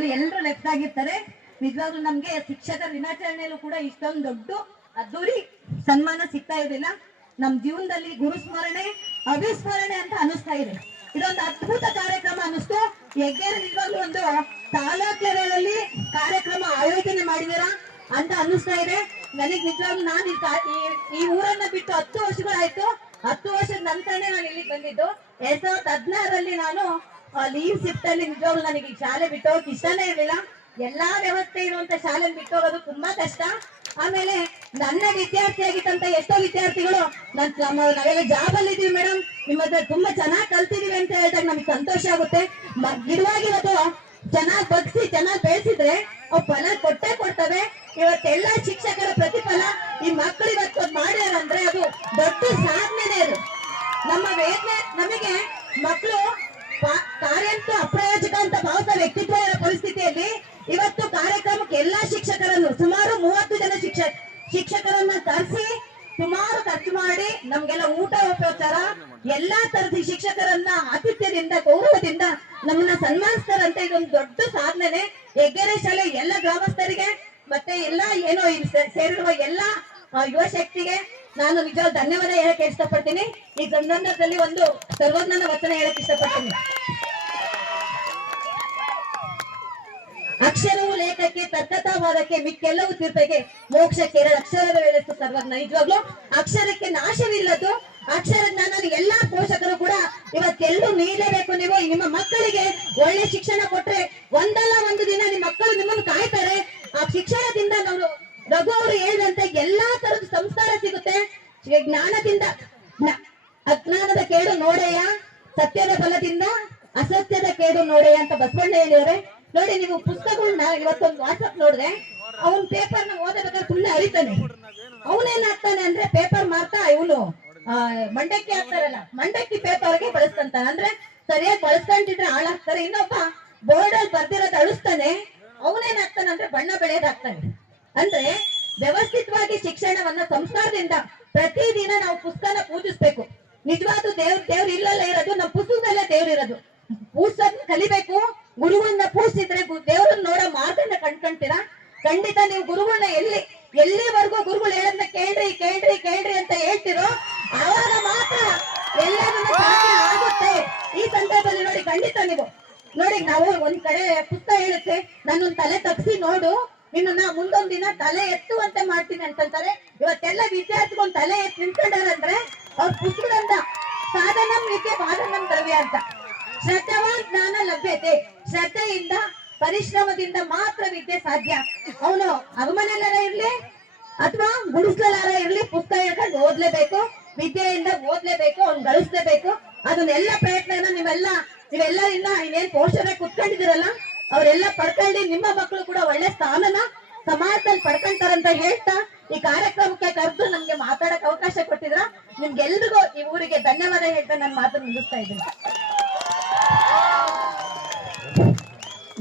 ಇದರಲ್ಲಿ ಎಲ್ಲರೂ ಲೆಫ್ಟ್ ಆಗಿರ್ತಾರೆ. ನಿಜವಾಗ್ಲೂ ನಮ್ಗೆ ಶಿಕ್ಷಕರ ದಿನಾಚರಣೆಯಲ್ಲೂ ಕೂಡ ಇಷ್ಟೊಂದು ದೊಡ್ಡ ಅದ್ದೂರಿ ಸನ್ಮಾನ ಸಿಗ್ತಾ ಇರಲಿಲ್ಲ. ನಮ್ ಜೀವನದಲ್ಲಿ ಗುರುಸ್ಮರಣೆ ಅವಿಸ್ಮರಣೆ ಅಂತ ಅನಿಸ್ತಾ ಇದೆ. ಇದೊಂದು ಅದ್ಭುತ ಕಾರ್ಯಕ್ರಮ ಅನಿಸ್ತು. ಹೆಗ್ಗೇರಿ ನಿಜವಾಗ್ಲೂ ಒಂದು ತಾಲೂಕ್ ಲೆವೆಲ್ ಅಲ್ಲಿ ಕಾರ್ಯಕ್ರಮ ಆಯೋಜನೆ ಮಾಡಿದೀರಾ ಅಂತ ಅನಿಸ್ತಾ ಇದೆ ನನಗೆ. ನಿಜವಾಗ್ಲೂ ನಾನು ಈ ಊರನ್ನ ಬಿಟ್ಟು 10 ವರ್ಷಗಳಾಯ್ತು. 10 ವರ್ಷದ ನಂತರನೇ ನಾನು ಇಲ್ಲಿಗೆ ಬಂದಿದ್ದು. 2016ರಲ್ಲಿ ನಾನು ಲೀವ್ ಶಿಫ್ಟ್ ಅಲ್ಲಿ ನಿಜವಾಗ್ಲೂ ನನಗೆ ಈ ಶಾಲೆ ಬಿಟ್ಟು ಹೋಗಕ್ಕೆ ಇಷ್ಟನೇ ಇರಲಿಲ್ಲ. ಎಲ್ಲಾ ವ್ಯವಸ್ಥೆ ಇರುವಂತ ಶಾಲೆ ಬಿಟ್ಟು ಹೋಗೋದು ತುಂಬಾ ಕಷ್ಟ. ಆಮೇಲೆ ನನ್ನ ವಿದ್ಯಾರ್ಥಿಯಾಗಿತ್ತಂತ ಎಷ್ಟೋ ವಿದ್ಯಾರ್ಥಿಗಳು ನಾವೆಲ್ಲ ಜಾಬ್ ಅಲ್ಲಿ ಇದೀವಿ ಮೇಡಮ್, ನಿಮ್ಮ ಹತ್ರ ತುಂಬಾ ಚೆನ್ನಾಗಿ ಕಲ್ತಿದೀವಿ ಅಂತ ಹೇಳಿದಾಗ ನಮ್ಗೆ ಸಂತೋಷ ಆಗುತ್ತೆ. ಗಿಡವಾಗಿರೋದು ಚೆನ್ನಾಗಿ ಬಗ್ಸಿ ಚೆನ್ನಾಗಿ ಬೆಳೆಸಿದ್ರೆ ಅವು ಫಲ ಕೊಟ್ಟೇ ಕೊಡ್ತವೆ. ಇವತ್ತೆಲ್ಲ ಶಿಕ್ಷಕರ ಪ್ರತಿಫಲ ಈ ಮಕ್ಕಳು ಇವತ್ತು ಮಾಡ್ಯಾರಂದ್ರೆ ಅದು ದೊಡ್ಡ ಸಾಧನೆ. ಅದು ನಮ್ಮ ವೇದನೆ. ನಮಗೆ ಮಕ್ಕಳು ಕಾರ್ಯಂತೂ ಅಪ್ರಯೋಜಕ ಅಂತ ಭಾವಿಸೋ ವ್ಯಕ್ತಿತ್ವ ಇರೋ ಪರಿಸ್ಥಿತಿಯಲ್ಲಿ ಇವತ್ತು ಕಾರ್ಯಕ್ರಮಕ್ಕೆ ಎಲ್ಲಾ ಶಿಕ್ಷಕರನ್ನು ಸುಮಾರು 30 ಜನ ಶಿಕ್ಷಕರನ್ನ ಕರೆಸಿ ಸುಮಾರು ಖರ್ಚು ಮಾಡಿ ನಮ್ಗೆಲ್ಲ ಊಟ ಉಪಚಾರ ಎಲ್ಲಾ ತರದ ಶಿಕ್ಷಕರನ್ನ ಆತಿಥ್ಯದಿಂದ ಗೌರವದಿಂದ ನಮ್ಮನ್ನ ಸನ್ಮಾನಿಸ್ತಾರಂತ ಇದೊಂದು ದೊಡ್ಡ ಸಾಧನೆ. ಹೆಗ್ಗೇರಿ ಶಾಲೆ ಎಲ್ಲ ಗ್ರಾಮಸ್ಥರಿಗೆ ಮತ್ತೆ ಎಲ್ಲ ಏನೋ ಸೇರಿರುವ ಎಲ್ಲ ಯುವ ಶಕ್ತಿಗೆ ನಾನು ನಿಜವಾದ ಧನ್ಯವಾದ ಹೇಳಕ್ಕೆ ಇಷ್ಟಪಡ್ತೀನಿ. ಈ ಸಂದರ್ಭದಲ್ಲಿ ಒಂದು ಸರ್ವಜ್ಞನ ವಚನ ಹೇಳಕ್ ಇಷ್ಟಪಡ್ತೀನಿ. ಅಕ್ಷರವು ಲೇಖಕ್ಕೆ, ತರ್ಕತಾವಾದಕ್ಕೆ, ಮಿಕ್ಕೆಲ್ಲವೂ ತೀರ್ಪೆಗೆ, ಮೋಕ್ಷಕ್ಕೆ 2 ಅಕ್ಷರವೇ ವೇಳೆಸ್ತು ಸರ್ವಜ್ಞ. ನಿಜವಾಗ್ಲು ಅಕ್ಷರಕ್ಕೆ ನಾಶವಿಲ್ಲದು. ಅಕ್ಷರ ಜ್ಞಾನ ಎಲ್ಲಾ ಪೋಷಕರು ಕೂಡ ಇವತ್ತೆಲ್ಲೂ ನೀಡಲೇಬೇಕು. ನೀವು ನಿಮ್ಮ ಮಕ್ಕಳಿಗೆ ಒಳ್ಳೆ ಶಿಕ್ಷಣ ಕೊಟ್ರೆ ಒಂದಲ್ಲ ಒಂದು ದಿನ ನಿಮ್ಮ ಮಕ್ಕಳು ನಿಮ್ಮನ್ನು ಕಾಯ್ತಾರೆ. ಆ ಶಿಕ್ಷಣದಿಂದ ನಾವು ರಘು ಅವರು ಹೇಳಿದಂತೆ ಎಲ್ಲಾ ತರದ ಸಂಸ್ಕಾರ ಸಿಗುತ್ತೆ. ಜ್ಞಾನದಿಂದ ಅಜ್ಞಾನದ ಕೇಡು ನೋಡೆಯ, ಸತ್ಯದ ಫಲದಿಂದ ಅಸತ್ಯದ ಕೇಡು ನೋಡೆಯ ಅಂತ ಬಸವಣ್ಣ ಹೇಳಿದರೆ. ನೋಡಿ, ನೀವು ಪುಸ್ತಕಗಳನ್ನ ಇವತ್ತೊಂದು ವಾಟ್ಸಪ್ ನೋಡಿದ್ರೆ ಅವನ್ ಪೇಪರ್ ನ ಓದಬೇಕಾದ್ರೆ ಸುಮ್ಮನೆ ಅರಿತಾನೆ. ಅವನೇನಾಗ್ತಾನೆ ಅಂದ್ರೆ ಪೇಪರ್ ಮಾರ್ತಾ ಇವನು ಮಂಡಕ್ಕಿ ಹಾಕ್ತಾರಲ್ಲ, ಮಂಡಕ್ಕಿ ಪೇಪರ್ಗೆ ಬಳಸ್ಕೊಂತಾನೆ. ಅಂದ್ರೆ ಸರಿಯಾಗಿ ಬಳಸ್ಕೊಂಡಿದ್ರೆ ಹಾಳಾಗ್ತಾರೆ. ಇನ್ನೊಬ್ಬ ಬೋರ್ಡ್ ಅಲ್ಲಿ ಬರ್ದಿರೋದು ಅಳಿಸ್ತಾನೆ. ಅವನೇನಾಗ್ತಾನೆ ಅಂದ್ರೆ ಬಣ್ಣ ಬೆಳೆಯೋದಾಗ್ತಾನೆ. ಅಂದ್ರೆ ವ್ಯವಸ್ಥಿತವಾಗಿ ಶಿಕ್ಷಣವನ್ನ ಸಂಸ್ಕಾರದಿಂದ ಪ್ರತಿದಿನ ನಾವು ಪುಸ್ತಕನ ಪೂಜಿಸ್ಬೇಕು. ನಿಜವಾದ ದೇವ್ರು ಇಲ್ಲಲ್ಲ ಇರೋದು, ನಮ್ಮ ಪುಸ್ತಕದಲ್ಲೇ ದೇವ್ರು ಇರೋದು. ಪೂಜಿಸೋದ್ ಕಲಿಬೇಕು. ಗುರುಗಳನ್ನ ಪೂಜಿಸಿದ್ರೆ ದೇವ್ರನ್ನ ನೋಡೋ ಮಾರ್ಗನ ಕಂಡ್ಕೊಂತೀರಾ. ಖಂಡಿತ ನೀವು ಗುರುಗಳನ್ನ ಎಲ್ಲಿವರೆಗೂ ಗುರುಗಳು ಹೇಳೋದನ್ನ ಕೇಳ್ರಿ ಅಂತ ಹೇಳ್ತಿರೋ ಆವಾಗ ಮಾತ್ರ ಎಲ್ಲದನ್ನ ಆಗುತ್ತೆ. ಈ ಸಂದರ್ಭದಲ್ಲಿ ನೋಡಿ, ಖಂಡಿತ ನೀವು ನೋಡಿ, ನಾವು ಒಂದ್ ಕಡೆ ಪುಸ್ತಕ ಹೇಳುತ್ತೆ, ನನ್ನೊಂದ್ ತಲೆ ತಗ್ಸಿ ನೋಡು, ನಿನ್ನ ಮುಂದೊಂದ್ ದಿನ ತಲೆ ಎತ್ತುವಂತೆ ಮಾಡ್ತೀನಿ ಅಂತಂತಾರೆ. ಇವತ್ತೆಲ್ಲ ವಿದ್ಯಾರ್ಥಿಗೊಂದು ತಲೆ ಎತ್ತಿ ನಿಂತ್ಕೊಂಡಾರಂದ್ರೆ ಅವ್ರ ಪುಸ್ತಕದಿಂದ ಸಾಧನಂ ವಿದ್ಯೆ ಬಾಧನಂ ದ್ರವ್ಯ ಅಂತ. ಶ್ರದ್ಧವಾನ್ ಜ್ಞಾನ ಲಭ್ಯತೆ. ಶ್ರದ್ಧೆಯಿಂದ ಪರಿಶ್ರಮದಿಂದ ಮಾತ್ರ ವಿದ್ಯೆ ಸಾಧ್ಯ. ಅವನು ಅಗಮನೆಲ್ಲಾರ ಇರ್ಲಿ ಅಥವಾ ಗುಡಿಸ್ಲಾರ ಇರ್ಲಿ, ಪುಸ್ತಕ ಹೇಳ್ಕೊಂಡು ಓದ್ಲೇಬೇಕು. ವಿದ್ಯೆಯಿಂದ ಓದ್ಲೇಬೇಕು, ಅವ್ನು ಗಳಿಸ್ಲೇಬೇಕು. ಅದನ್ನೆಲ್ಲ ಪ್ರಯತ್ನ ನೀವೆಲ್ಲ ಇನ್ನೇನ್ ಪೋಷಕರೇ ಕುತ್ಕೊಂಡಿದಿರಲ್ಲ ಅವರೆಲ್ಲ ಪಡ್ಕೊಳ್ಳಿ. ನಿಮ್ಮ ಮಕ್ಕಳು ಕೂಡ ಒಳ್ಳೆ ಸ್ಥಾನನ ಸಮಾಜದಲ್ಲಿ ಪಡ್ಕೊಂತಾರಂತ ಹೇಳ್ತಾ ಈ ಕಾರ್ಯಕ್ರಮಕ್ಕೆ ಕರೆದು ನಮ್ಗೆ ಮಾತಾಡಕ್ ಅವಕಾಶ ಕೊಟ್ಟಿದ್ರ ನಿಮ್ಗೆಲ್ರಿಗೂ ಈ ಊರಿಗೆ ಧನ್ಯವಾದ ಹೇಳ್ತಾ ನನ್ನ ಮಾತನ್ನು ಮುಗಿಸ್ತಾ ಇದ್ದೀನಿ.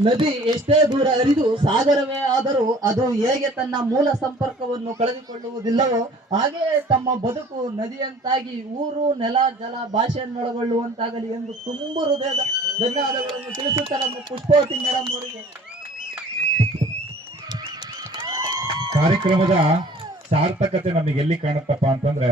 ನದಿ ಎಷ್ಟೇ ದೂರ ಹರಿದು ಸಾಗರವೇ ಆದರೂ ಅದು ಹೇಗೆ ತನ್ನ ಮೂಲ ಸಂಪರ್ಕವನ್ನು ಕಳೆದುಕೊಳ್ಳುವುದಿಲ್ಲವೋ ಹಾಗೆ ತಮ್ಮ ಬದುಕು ನದಿಯಂತಾಗಿ ಊರು, ನೆಲ, ಜಲ, ಭಾಷೆಯನ್ನೊಳಗೊಳ್ಳುವಂತಾಗಲಿ ಎಂದು ತುಂಬು ಹೃದಯದ ಧನ್ಯವಾದಗಳನ್ನು ತಿಳಿಸುತ್ತಾ ನಮ್ಮ ಪುಷ್ಪವತಿ ಮೇಡಮ್ ಅವರಿಗೆ. ಕಾರ್ಯಕ್ರಮದ ಸಾರ್ಥಕತೆ ನಮಗೆ ಎಲ್ಲಿ ಕಾಣುತ್ತಪ್ಪ ಅಂತಂದ್ರೆ